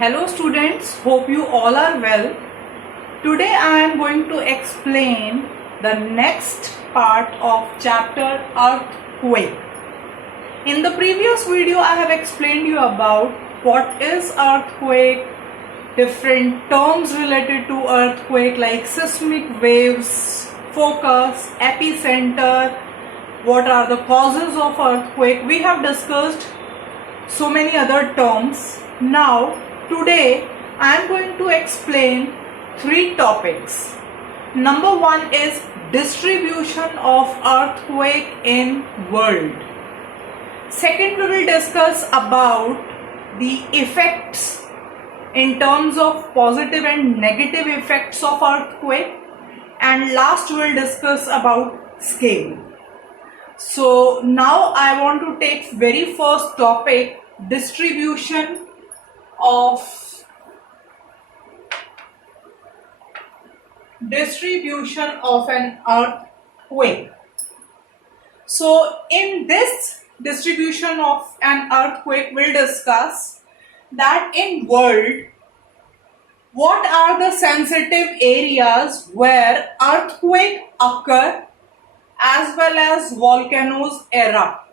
Hello students, hope you all are well. Today I am going to explain the next part of chapter earthquake. In the previous video I have explained you about what is earthquake, different terms related to earthquake like seismic waves, focus, epicenter, what are the causes of earthquake. We have discussed so many other terms. Now today I am going to explain three topics. Number one is distribution of earthquake in world. Second, we will discuss about the effects in terms of positive and negative effects of earthquake, and last we will discuss about scale. So now I want to take very first topic, distribution of an earthquake. So in this distribution of an earthquake, we'll discuss that in world, what are the sensitive areas where earthquake occur as well as volcanoes erupt.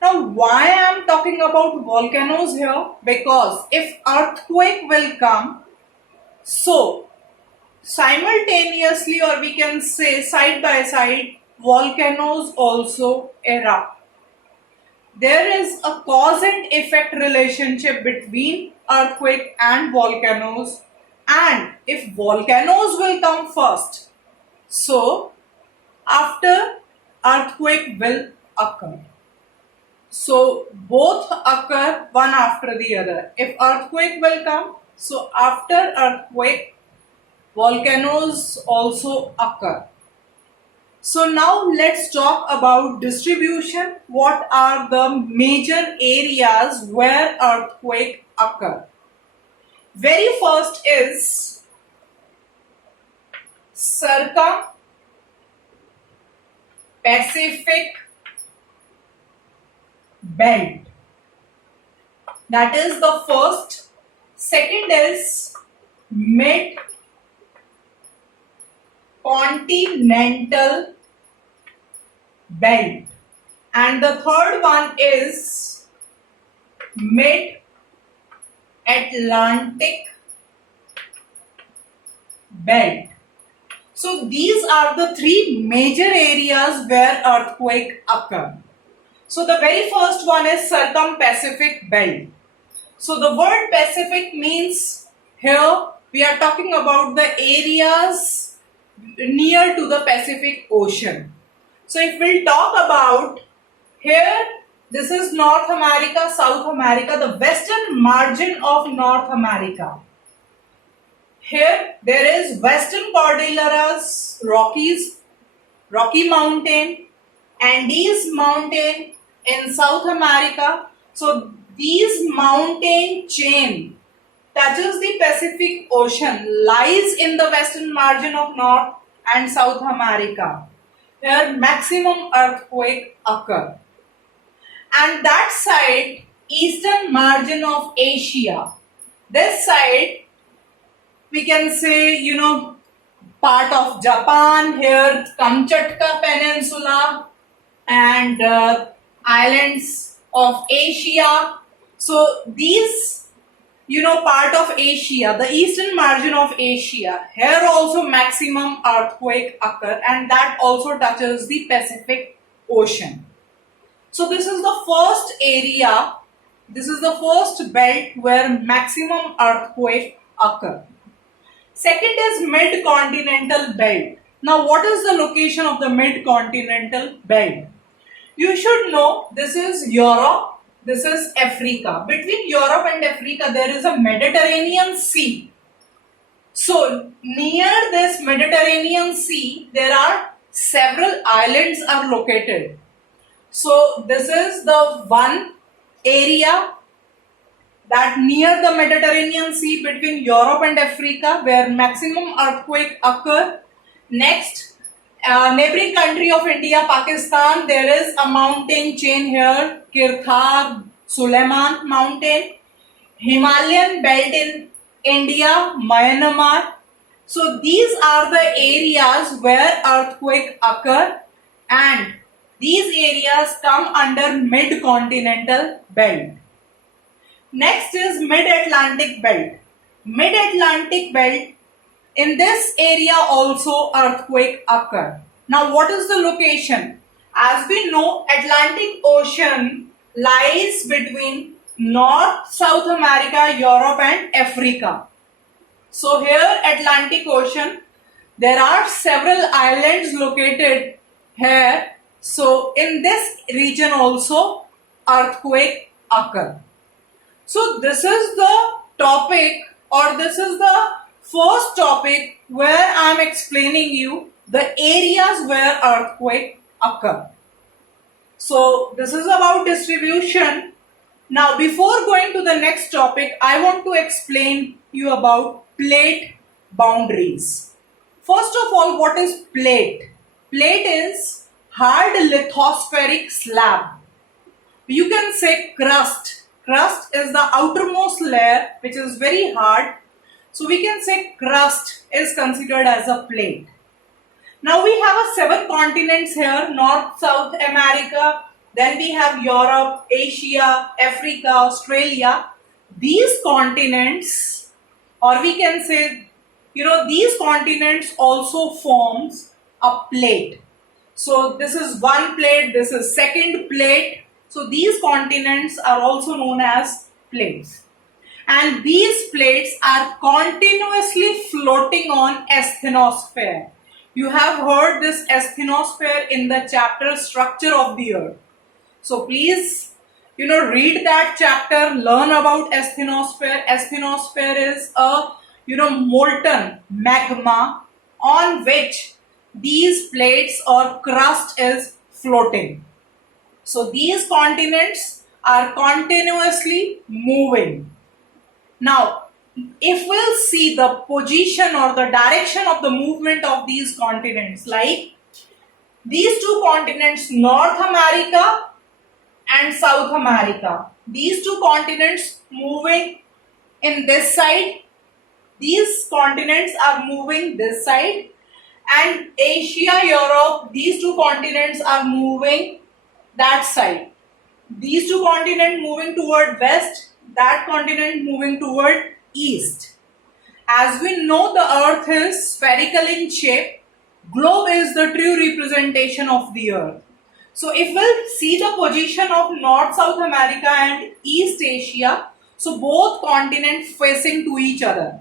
Now why I am talking about volcanoes here? Because if earthquake will come, so simultaneously, or we can say side by side, volcanoes also erupt. There is a cause and effect relationship between earthquake and volcanoes, and if volcanoes will come first, so after earthquake will occur. So both occur one after the other. If earthquake will come, so after earthquake, volcanoes also occur. So now let's talk about distribution. What are the major areas where earthquake occur? Very first is circum-Pacific belt. That is the first. Second is mid-continental belt. And the third one is mid-Atlantic belt. So these are the three major areas where earthquake occur. So the very first one is circum-Pacific belt. So the word Pacific means here we are talking about the areas near to the Pacific Ocean. So if we'll talk about here, this is North America, South America, the western margin of North America. Here there is Western Cordilleras, Rocky Mountain, Andes Mountain in South America. So these mountain chain touches the Pacific Ocean, lies in the western margin of North and South America, where maximum earthquake occur. And that side, eastern margin of Asia. This side, we can say, part of Japan, here Kamchatka Peninsula and islands of Asia. So these, part of Asia, the eastern margin of Asia, here also maximum earthquake occur, and that also touches the Pacific Ocean. So this is the first area, this is the first belt where maximum earthquake occur. Second is mid-continental belt. Now what is the location of the mid-continental belt? You should know this is Europe, this is Africa. Between Europe and Africa there is a Mediterranean Sea. So near this Mediterranean Sea there are several islands are located. So this is the one area that near the Mediterranean Sea between Europe and Africa where maximum earthquake occur. Next, neighboring country of India, Pakistan, there is a mountain chain here, Kirthar Suleiman mountain. Himalayan belt in India, Myanmar. So these are the areas where earthquake occur, and these areas come under mid-continental belt. Next is mid-Atlantic belt. Mid-Atlantic belt, in this area also earthquake occur. Now what is the location? As we know, Atlantic Ocean lies between North, South America, Europe and Africa. So here Atlantic Ocean, there are several islands located here. So in this region also earthquake occur. So this is the topic, or this is the first topic where I am explaining you the areas where earthquake occur. So this is about distribution. Now before going to the next topic, I want to explain you about plate boundaries. First of all, what is plate? Plate is hard lithospheric slab. You can say crust. Crust is the outermost layer which is very hard. So we can say crust is considered as a plate. Now we have 7 continents here: North, South America, then we have Europe, Asia, Africa, Australia. These continents, or we can say, these continents also forms a plate. So this is one plate, this is second plate. So these continents are also known as plates. And these plates are continuously floating on asthenosphere. You have heard this asthenosphere in the chapter Structure of the Earth. So please, read that chapter, learn about asthenosphere. Asthenosphere is a, molten magma on which these plates or crust is floating. So these continents are continuously moving. Now, if we'll see the position or the direction of the movement of these continents, like these two continents, North America and South America, these two continents moving in this side, these continents are moving this side, and Asia, Europe, these two continents are moving that side. These two continents moving toward west, that continent moving toward east. As we know, the earth is spherical in shape. Globe is the true representation of the earth. So if we'll see the position of North, South America and East Asia, so both continents facing to each other.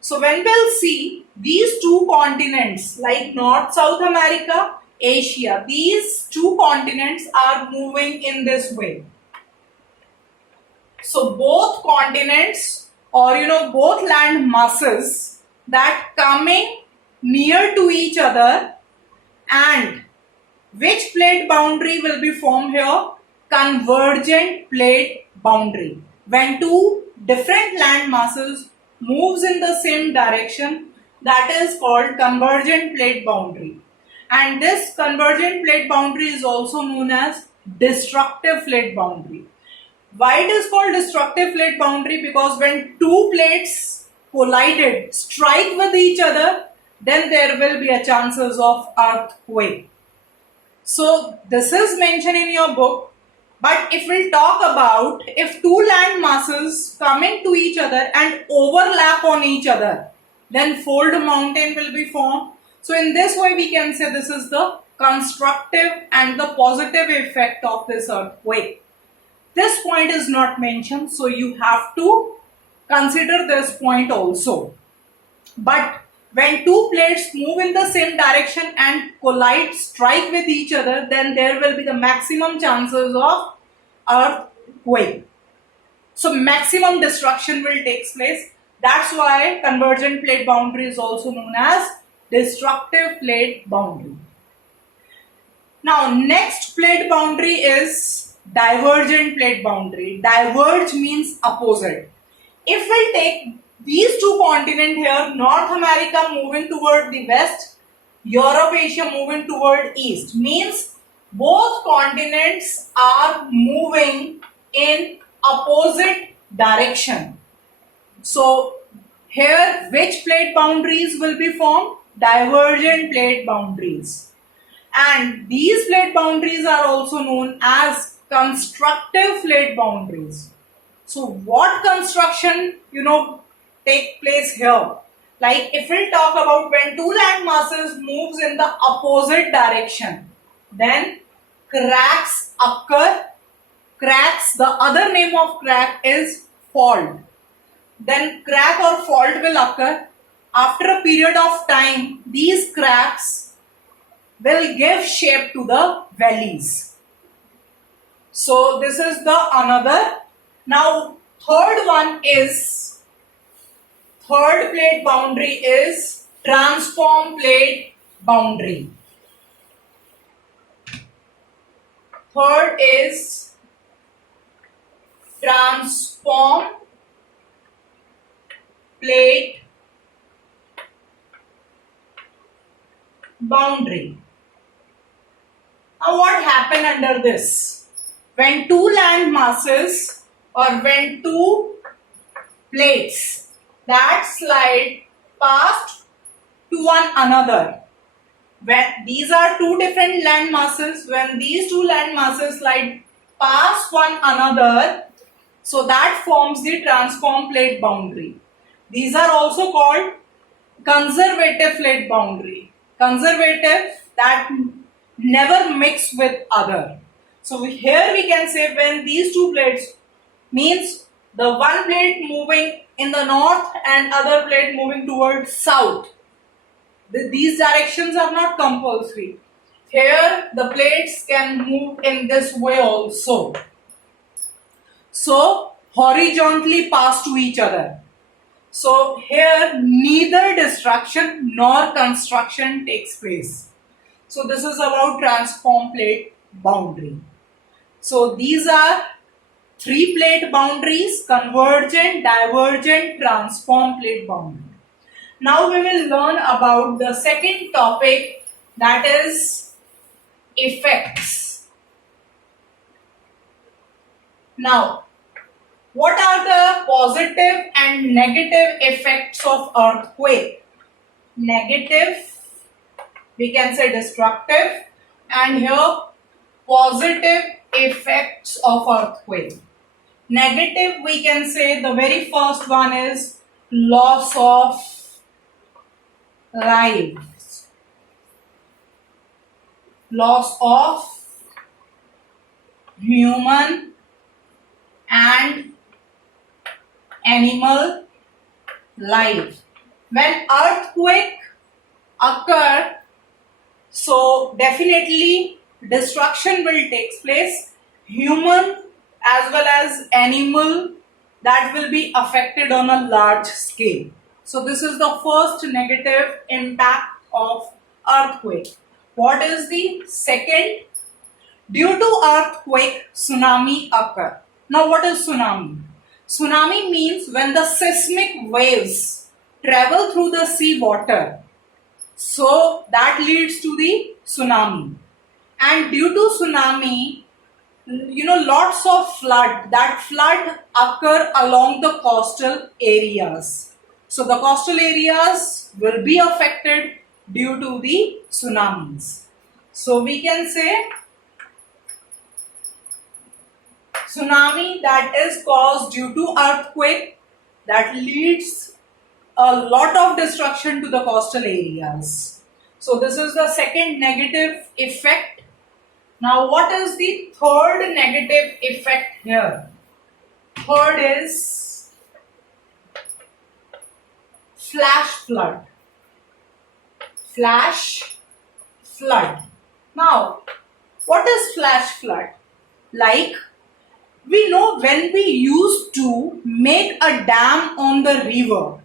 So when we'll see these two continents like North, South America, Asia, these two continents are moving in this way. So both continents, or both land masses that coming near to each other, and which plate boundary will be formed here? Convergent plate boundary. When two different land masses moves in the same direction, that is called convergent plate boundary. And this convergent plate boundary is also known as destructive plate boundary. Why it is called destructive plate boundary? Because when two plates collided, strike with each other, then there will be a chances of earthquake. So this is mentioned in your book. But if we'll talk about if two land masses coming to each other and overlap on each other, then fold mountain will be formed. So in this way we can say this is the constructive and the positive effect of this earthquake. This point is not mentioned, so you have to consider this point also. But when two plates move in the same direction and collide, strike with each other, then there will be the maximum chances of earthquake. So maximum destruction will take place. That's why convergent plate boundary is also known as destructive plate boundary. Now next plate boundary is divergent plate boundary. Diverge means opposite. If we take these two continents here, North America moving toward the west, Europe, Asia moving toward east, means both continents are moving in opposite direction. So here which plate boundaries will be formed? Divergent plate boundaries. And these plate boundaries are also known as constructive plate boundaries. So what construction, take place here? Like if we'll talk about when two land masses moves in the opposite direction, then cracks occur. Cracks, the other name of crack is fault. Then crack or fault will occur. After a period of time, these cracks will give shape to the valleys. So this is the another. Now third plate boundary is transform plate boundary. Third is transform plate boundary. Now what happened under this? When two land masses or when two plates that slide past to one another, when these are two different land masses, when these two land masses slide past one another, so that forms the transform plate boundary. These are also called conservative plate boundary. Conservative, that never mix with other. So here we can say when these two plates, means the one plate moving in the north and other plate moving towards south. These directions are not compulsory. Here the plates can move in this way also. So horizontally pass to each other. So here neither destruction nor construction takes place. So this is about transform plate boundary. So these are three plate boundaries: convergent, divergent, transform plate boundary. Now we will learn about the second topic, that is effects. Now, what are the positive and negative effects of earthquake? Negative, we can say destructive, and here positive effects of earthquake. Negative, we can say the very first one is loss of lives. Loss of human and animal life. When earthquake occur, so definitely destruction will take place. Human as well as animal, that will be affected on a large scale. So this is the first negative impact of earthquake. What is the second? Due to earthquake, tsunami occur. Now what is tsunami? Tsunami means when the seismic waves travel through the sea water. So that leads to the tsunami. And due to tsunami, lots of flood. That flood occur along the coastal areas. So the coastal areas will be affected due to the tsunamis. So we can say tsunami that is caused due to earthquake, that leads a lot of destruction to the coastal areas. So this is the second negative effect. Now what is the third negative effect here? Third is flash flood. Flash flood. Now what is flash flood? Like, we know when we used to make a dam on the river.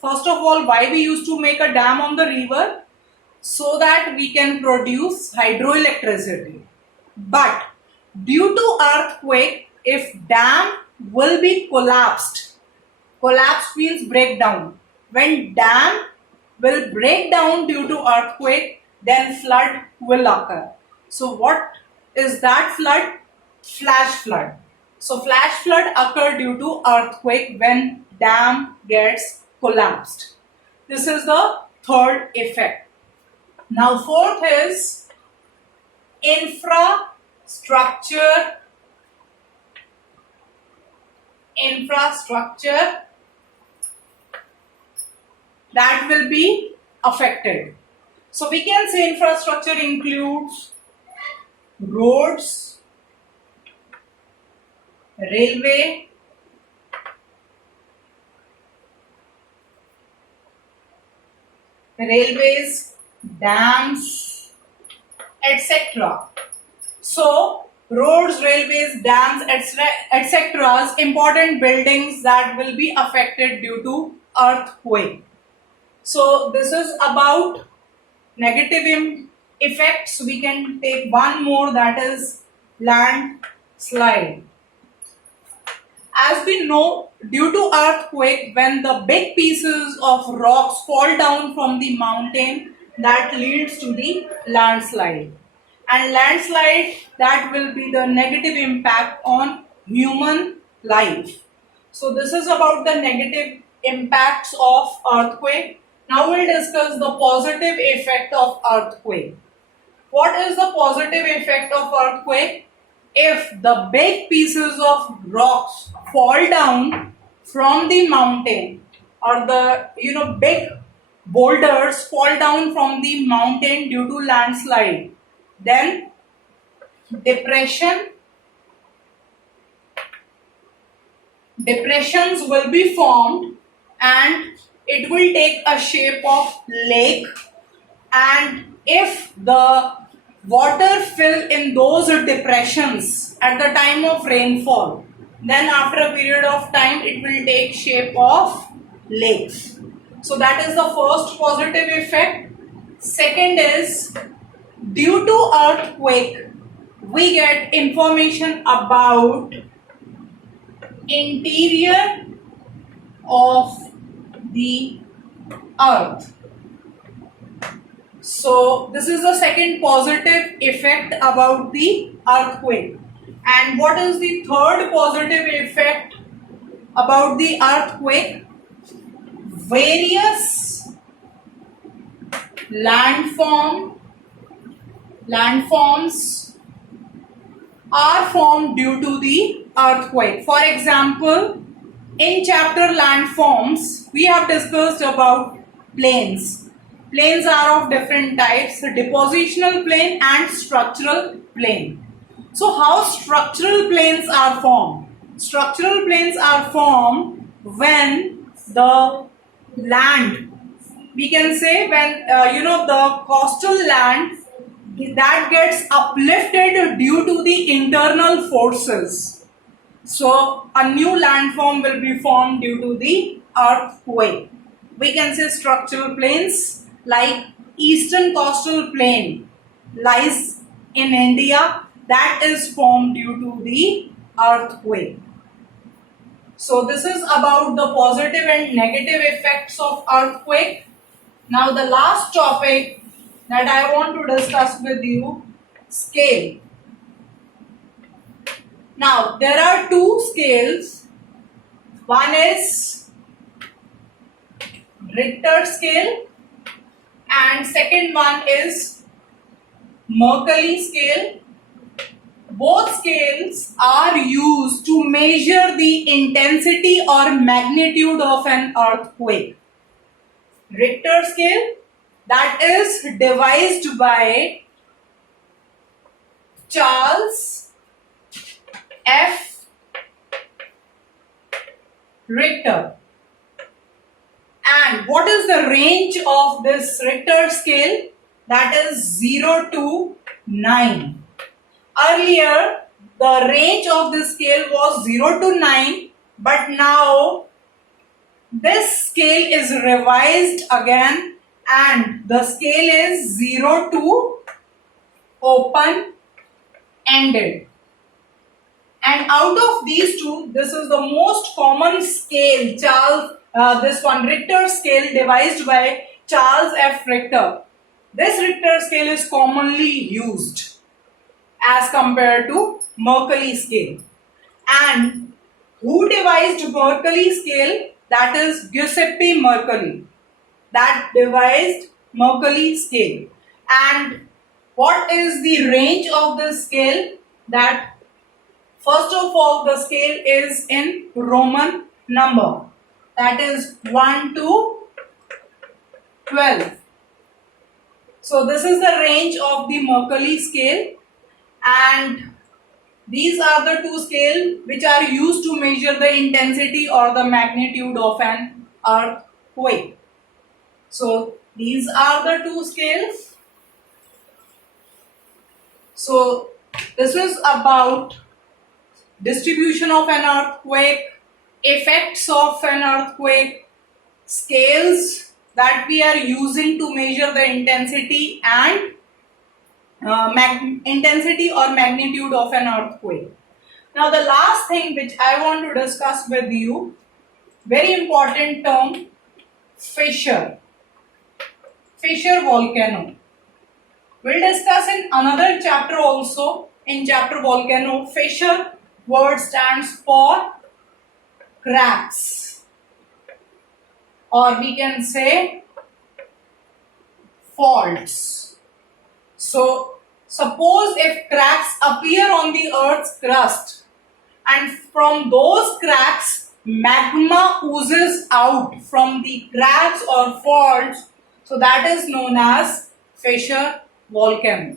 First of all, why we used to make a dam on the river? So that we can produce hydroelectricity. But due to earthquake, if dam will be collapsed, collapse means breakdown. When dam will break down due to earthquake, then flood will occur. So what is that flood? Flash flood. So flash flood occur due to earthquake when dam gets collapsed. This is the third effect. Now fourth is infrastructure that will be affected. So we can say infrastructure includes roads, railways, dams, etc. So roads, railways, dams, etc. important buildings that will be affected due to earthquake. So this is about negative effects. We can take one more, that is landslide. As we know, due to earthquake, when the big pieces of rocks fall down from the mountain, that leads to the landslide. And landslide, that will be the negative impact on human life. So this is about the negative impacts of earthquake. Now we'll discuss the positive effect of earthquake. What is the positive effect of earthquake? If the big pieces of rocks fall down from the mountain, or the big boulders fall down from the mountain due to landslide, then depressions will be formed, and it will take a shape of lake. And if the water fill in those depressions at the time of rainfall, then after a period of time it will take shape of lakes. So that is the first positive effect. Second is, due to earthquake, we get information about interior of the earth. So this is the second positive effect about the earthquake. And what is the third positive effect about the earthquake? Various landforms are formed due to the earthquake. For example, in chapter landforms, we have discussed about plains. Planes are of different types, depositional plane and structural plane. So how structural planes are formed? Structural planes are formed when the land, we can say when the coastal land, that gets uplifted due to the internal forces. So a new landform will be formed due to the earthquake. We can say structural planes, like eastern coastal plain lies in India, that is formed due to the earthquake. So this is about the positive and negative effects of earthquake. Now the last topic that I want to discuss with you, scale. Now there are two scales. One is Richter scale and second one is Mercalli scale. Both scales are used to measure the intensity or magnitude of an earthquake. Richter scale, that is devised by Charles F. Richter. And what is the range of this Richter scale? That is 0 to 9. Earlier, the range of this scale was 0 to 9, but now this scale is revised again and the scale is 0 to open-ended. And out of these two, this is the most common scale, this one Richter scale devised by Charles F. Richter. This Richter scale is commonly used as compared to Mercalli scale. And who devised Mercalli scale? That is Giuseppe Mercalli. That devised Mercalli scale. And what is the range of the scale? That first of all, the scale is in Roman number. That is 1 to 12. So this is the range of the Mercalli scale, and these are the two scales which are used to measure the intensity or the magnitude of an earthquake. So these are the two scales. So this is about distribution of an earthquake, effects of an earthquake, scales that we are using to measure the intensity and intensity or magnitude of an earthquake. Now the last thing which I want to discuss with you, very important term, fissure. Fissure volcano. We'll discuss in another chapter also. In chapter volcano, fissure word stands for cracks, or we can say faults. So suppose if cracks appear on the earth's crust, and from those cracks magma oozes out from the cracks or faults, so that is known as fissure volcano.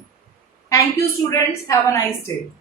Thank you students, have a nice day.